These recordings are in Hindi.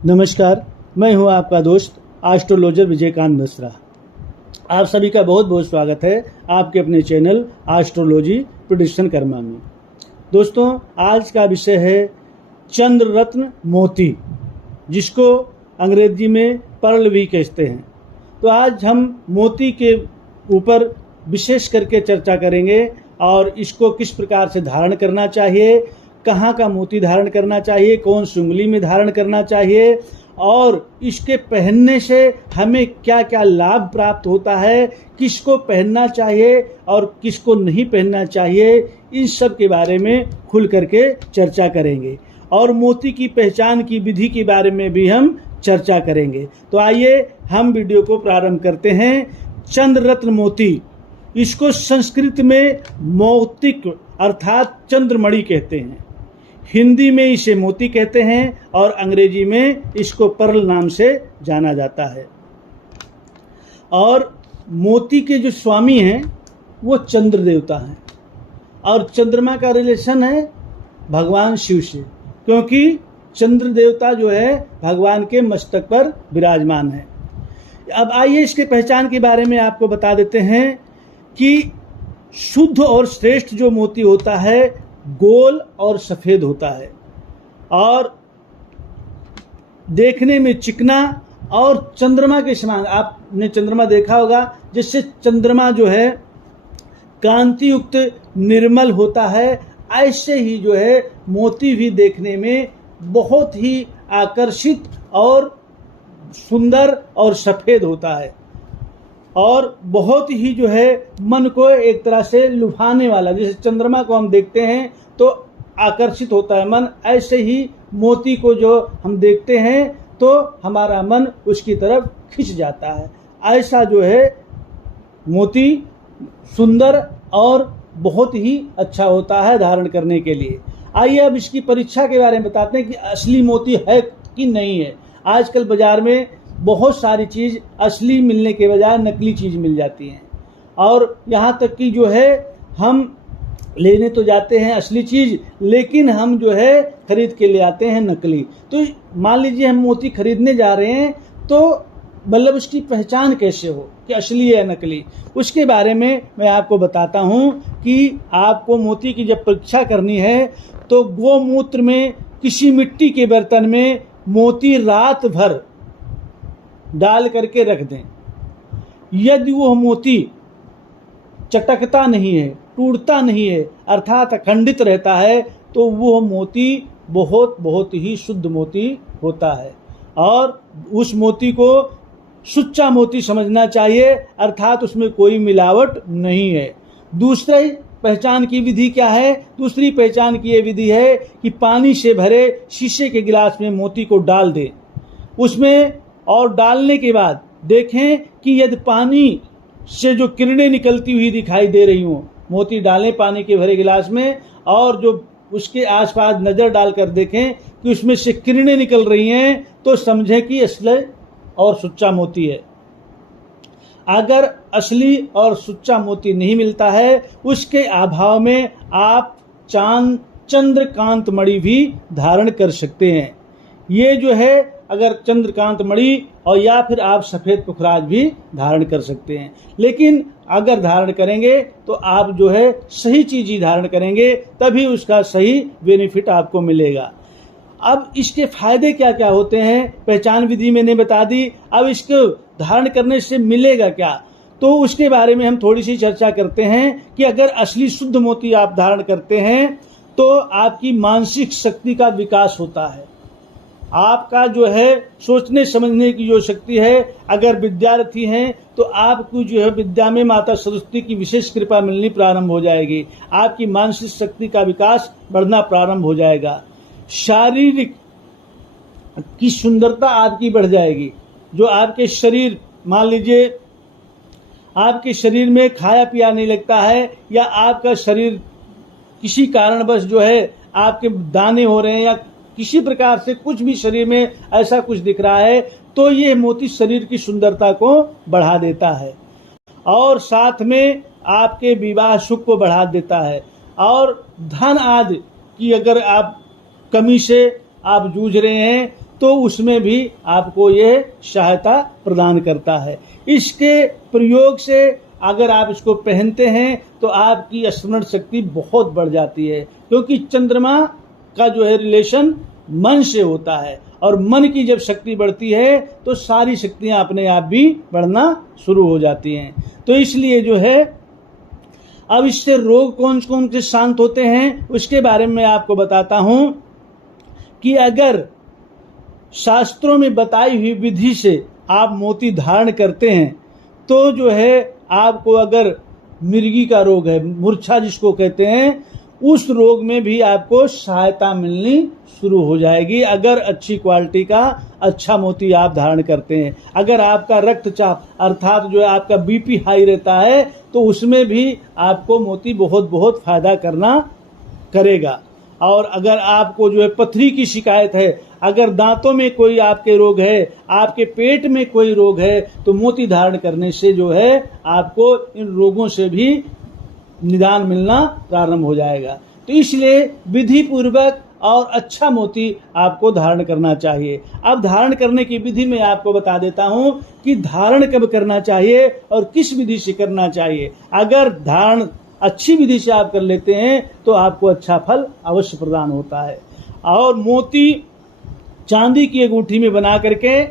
नमस्कार, मैं हूं आपका दोस्त एस्ट्रोलॉजर विजयकांत मिश्रा। आप सभी का बहुत बहुत स्वागत है आपके अपने चैनल एस्ट्रोलॉजी प्रेडिक्शन कर्मा में। दोस्तों, आज का विषय है चंद्र रत्न मोती, जिसको अंग्रेजी में पर्ल भी कहते हैं। तो आज हम मोती के ऊपर विशेष करके चर्चा करेंगे और इसको किस प्रकार से धारण करना चाहिए, कहाँ का मोती धारण करना चाहिए, कौन सी उंगली में धारण करना चाहिए और इसके पहनने से हमें क्या क्या लाभ प्राप्त होता है, किसको पहनना चाहिए और किसको नहीं पहनना चाहिए, इन सब के बारे में खुल करके चर्चा करेंगे और मोती की पहचान की विधि के बारे में भी हम चर्चा करेंगे। तो आइए हम वीडियो को प्रारंभ करते हैं। चंद्र रत्न मोती, इसको संस्कृत में मौक्तिक अर्थात चंद्रमणि कहते हैं, हिंदी में इसे मोती कहते हैं और अंग्रेजी में इसको पर्ल नाम से जाना जाता है। और मोती के जो स्वामी हैं वो चंद्र देवता हैं और चंद्रमा का रिलेशन है भगवान शिव से, क्योंकि चंद्र देवता जो है भगवान के मस्तक पर विराजमान है। अब आइए इसके पहचान के बारे में आपको बता देते हैं कि शुद्ध और श्रेष्ठ जो मोती होता है गोल और सफेद होता है और देखने में चिकना और चंद्रमा के समान। आपने चंद्रमा देखा होगा, जिससे चंद्रमा जो है कांति युक्त निर्मल होता है, ऐसे ही जो है मोती भी देखने में बहुत ही आकर्षित और सुंदर और सफेद होता है और बहुत ही जो है मन को एक तरह से लुभाने वाला। जैसे चंद्रमा को हम देखते हैं तो आकर्षित होता है मन, ऐसे ही मोती को जो हम देखते हैं तो हमारा मन उसकी तरफ खिंच जाता है। ऐसा जो है मोती सुंदर और बहुत ही अच्छा होता है धारण करने के लिए। आइए अब इसकी परीक्षा के बारे में बताते हैं कि असली मोती है कि नहीं है। आजकल बाजार में बहुत सारी चीज़ असली मिलने के बजाय नकली चीज़ मिल जाती हैं और यहाँ तक कि जो है हम लेने तो जाते हैं असली चीज़, लेकिन हम जो है खरीद के ले आते हैं नकली। तो मान लीजिए हम मोती खरीदने जा रहे हैं तो मतलब उसकी पहचान कैसे हो कि असली है नकली, उसके बारे में मैं आपको बताता हूँ कि आपको मोती की जब परीक्षा करनी है तो गोमूत्र में किसी मिट्टी के बर्तन में मोती रात भर डाल करके रख दें। यदि वो मोती चटकता नहीं है, टूटता नहीं है, अर्थात अखंडित रहता है, तो वो मोती बहुत ही शुद्ध मोती होता है और उस मोती को सुच्चा मोती समझना चाहिए, अर्थात उसमें कोई मिलावट नहीं है। दूसरी पहचान की विधि क्या है? दूसरी पहचान की ये विधि है कि पानी से भरे शीशे के गिलास में मोती को डाल दें उसमें, और डालने के बाद देखें कि यदि पानी से जो किरणें निकलती हुई दिखाई दे रही हों, मोती डालें पानी के भरे गिलास में और जो उसके आसपास नज़र डालकर देखें कि उसमें से किरणें निकल रही हैं, तो समझें कि असली और सुच्चा मोती है। अगर असली और सुच्चा मोती नहीं मिलता है, उसके अभाव में आप चंद्रकांत मणि भी धारण कर सकते हैं। ये जो है अगर चंद्रकांत मणि और या फिर आप सफ़ेद पुखराज भी धारण कर सकते हैं, लेकिन अगर धारण करेंगे तो आप जो है सही चीज़ ही धारण करेंगे, तभी उसका सही बेनिफिट आपको मिलेगा। अब इसके फायदे क्या क्या होते हैं, पहचान विधि मैंने बता दी। अब इसको धारण करने से मिलेगा क्या, तो उसके बारे में हम थोड़ी सी चर्चा करते हैं कि अगर असली शुद्ध मोती आप धारण करते हैं तो आपकी मानसिक शक्ति का विकास होता है, आपका जो है सोचने समझने की जो शक्ति है, अगर विद्यार्थी हैं तो आपको जो है विद्या में माता सरस्वती की विशेष कृपा मिलनी प्रारंभ हो जाएगी, आपकी मानसिक शक्ति का विकास बढ़ना प्रारंभ हो जाएगा, शारीरिक की सुंदरता आपकी बढ़ जाएगी। जो आपके शरीर, मान लीजिए आपके शरीर में खाया पिया नहीं लगता है या आपका शरीर किसी कारणवश जो है आपके दाने हो रहे हैं या किसी प्रकार से कुछ भी शरीर में ऐसा कुछ दिख रहा है, तो ये मोती शरीर की सुंदरता को बढ़ा देता है और साथ में आपके विवाह सुख को बढ़ा देता है। और धन आदि की अगर आप कमी से आप जूझ रहे हैं तो उसमें भी आपको ये सहायता प्रदान करता है। इसके प्रयोग से अगर आप इसको पहनते हैं तो आपकी स्मरण शक्ति बहुत बढ़ जाती है, क्योंकि चंद्रमा का जो है रिलेशन मन से होता है, और मन की जब शक्ति बढ़ती है तो सारी शक्तियां अपने आप भी बढ़ना शुरू हो जाती हैं। तो इसलिए जो है अब इससे रोग कौन कौन से शांत होते हैं उसके बारे में आपको बताता हूं कि अगर शास्त्रों में बताई हुई विधि से आप मोती धारण करते हैं तो जो है आपको अगर मिर्गी का रोग है, मूर्छा जिसको कहते हैं, उस रोग में भी आपको सहायता मिलनी शुरू हो जाएगी अगर अच्छी क्वालिटी का अच्छा मोती आप धारण करते हैं। अगर आपका रक्तचाप अर्थात जो है आपका बीपी हाई रहता है तो उसमें भी आपको मोती बहुत बहुत फायदा करेगा। और अगर आपको जो है पथरी की शिकायत है, अगर दांतों में कोई आपके रोग है, आपके पेट में कोई रोग है, तो मोती धारण करने से जो है आपको इन रोगों से भी निदान मिलना प्रारंभ हो जाएगा। तो इसलिए विधि पूर्वक और अच्छा मोती आपको धारण करना चाहिए। अब धारण करने की विधि में आपको बता देता हूं कि धारण कब करना चाहिए और किस विधि से करना चाहिए। अगर धारण अच्छी विधि से आप कर लेते हैं तो आपको अच्छा फल अवश्य प्रदान होता है। और मोती चांदी की अंगूठी में बना करके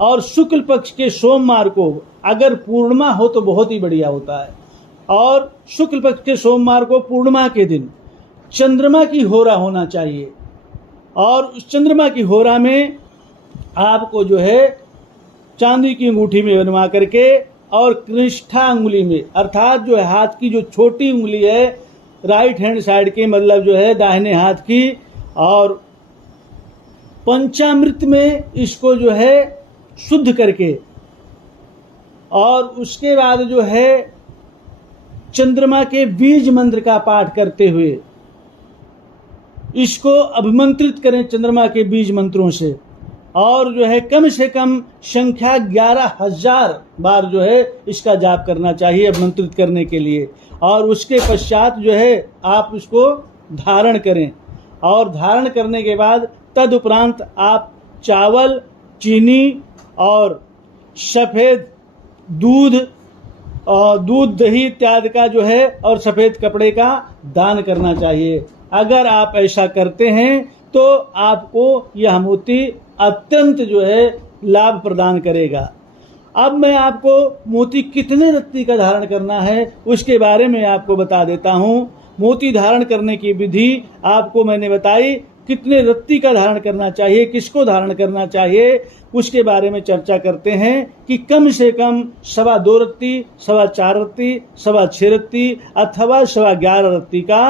और शुक्ल पक्ष के सोमवार को, अगर पूर्णिमा हो तो बहुत ही बढ़िया होता है, और शुक्ल पक्ष के सोमवार को पूर्णिमा के दिन चंद्रमा की होरा होना चाहिए। और उस चंद्रमा की होरा में आपको जो है चांदी की अंगूठी में बनवा करके और कनिष्ठा उंगली में, अर्थात जो है हाथ की जो छोटी उंगली है राइट हैंड साइड की, मतलब जो है दाहिने हाथ की, और पंचामृत में इसको जो है शुद्ध करके, और उसके बाद जो है चंद्रमा के बीज मंत्र का पाठ करते हुए इसको अभिमंत्रित करें चंद्रमा के बीज मंत्रों से, और जो है कम से कम संख्या 11,000 बार जो है इसका जाप करना चाहिए अभिमंत्रित करने के लिए। और उसके पश्चात जो है आप उसको धारण करें, और धारण करने के बाद तदुपरांत आप चावल, चीनी और सफ़ेद दूध दही इत्यादि का जो है और सफ़ेद कपड़े का दान करना चाहिए। अगर आप ऐसा करते हैं तो आपको यह मोती अत्यंत जो है लाभ प्रदान करेगा। अब मैं आपको मोती कितने रत्ती का धारण करना है उसके बारे में आपको बता देता हूं। मोती धारण करने की विधि आपको मैंने बताई, कितने रत्ती का धारण करना चाहिए, किसको धारण करना चाहिए, उसके बारे में चर्चा करते हैं कि कम से कम 2.25 रत्ती, 4.25 रत्ती, 6.25 रत्ती अथवा 11.25 रत्ती का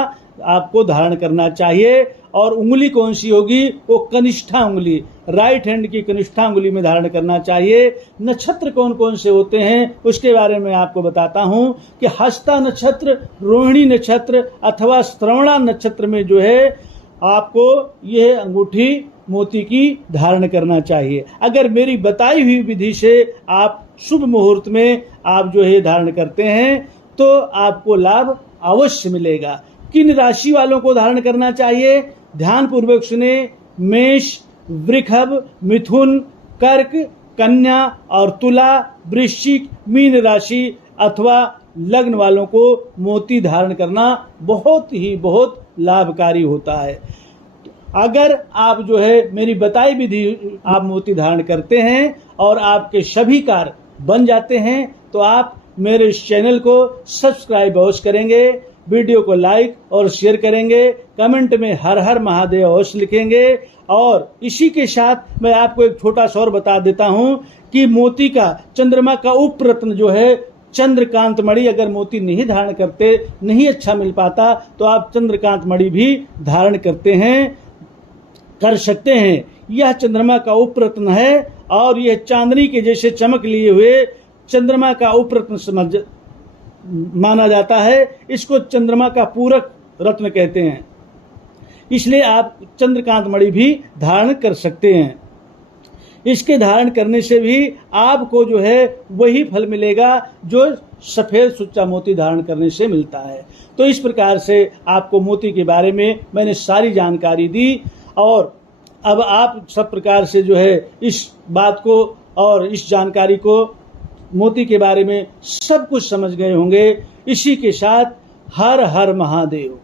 आपको धारण करना चाहिए। और उंगली कौन सी होगी, वो कनिष्ठा उंगली, राइट हैंड की कनिष्ठा उंगली में धारण करना चाहिए। नक्षत्र कौन कौन से होते हैं उसके बारे में आपको बताता हूं कि हस्ता नक्षत्र, रोहिणी नक्षत्र अथवा श्रवणा नक्षत्र में जो है आपको यह अंगूठी मोती की धारण करना चाहिए। अगर मेरी बताई हुई विधि से आप शुभ मुहूर्त में आप जो है धारण करते हैं तो आपको लाभ अवश्य मिलेगा। किन राशि वालों को धारण करना चाहिए, ध्यान पूर्वक सुने। मेष, वृषभ, मिथुन, कर्क, कन्या और तुला, वृश्चिक, मीन राशि अथवा लग्न वालों को मोती धारण करना बहुत लाभकारी होता है। अगर आप जो है मेरी बताई विधि आप मोती धारण करते हैं और आपके सभी कार्य बन जाते हैं तो आप मेरे इस चैनल को सब्सक्राइब अवश्य करेंगे, वीडियो को लाइक और शेयर करेंगे, कमेंट में हर हर महादेव अवश्य लिखेंगे। और इसी के साथ मैं आपको एक छोटा सा और बता देता हूं कि मोती का, चंद्रमा का उपरत्न जो है चंद्रकांत मणि, अगर मोती नहीं धारण करते, नहीं अच्छा मिल पाता तो आप चंद्रकांत मणि भी धारण कर सकते हैं। यह चंद्रमा का उपरत्न है और यह चांदनी के जैसे चमक लिए हुए चंद्रमा का उपरत्न माना जाता है। इसको चंद्रमा का पूरक रत्न कहते हैं, इसलिए आप चंद्रकांत मणि भी धारण कर सकते हैं। इसके धारण करने से भी आपको जो है वही फल मिलेगा जो सफेद सुच्चा मोती धारण करने से मिलता है। तो इस प्रकार से आपको मोती के बारे में मैंने सारी जानकारी दी। और अब आप सब प्रकार से जो है इस बात को और इस जानकारी को, मोती के बारे में सब कुछ समझ गए होंगे। इसी के साथ हर हर महादेव।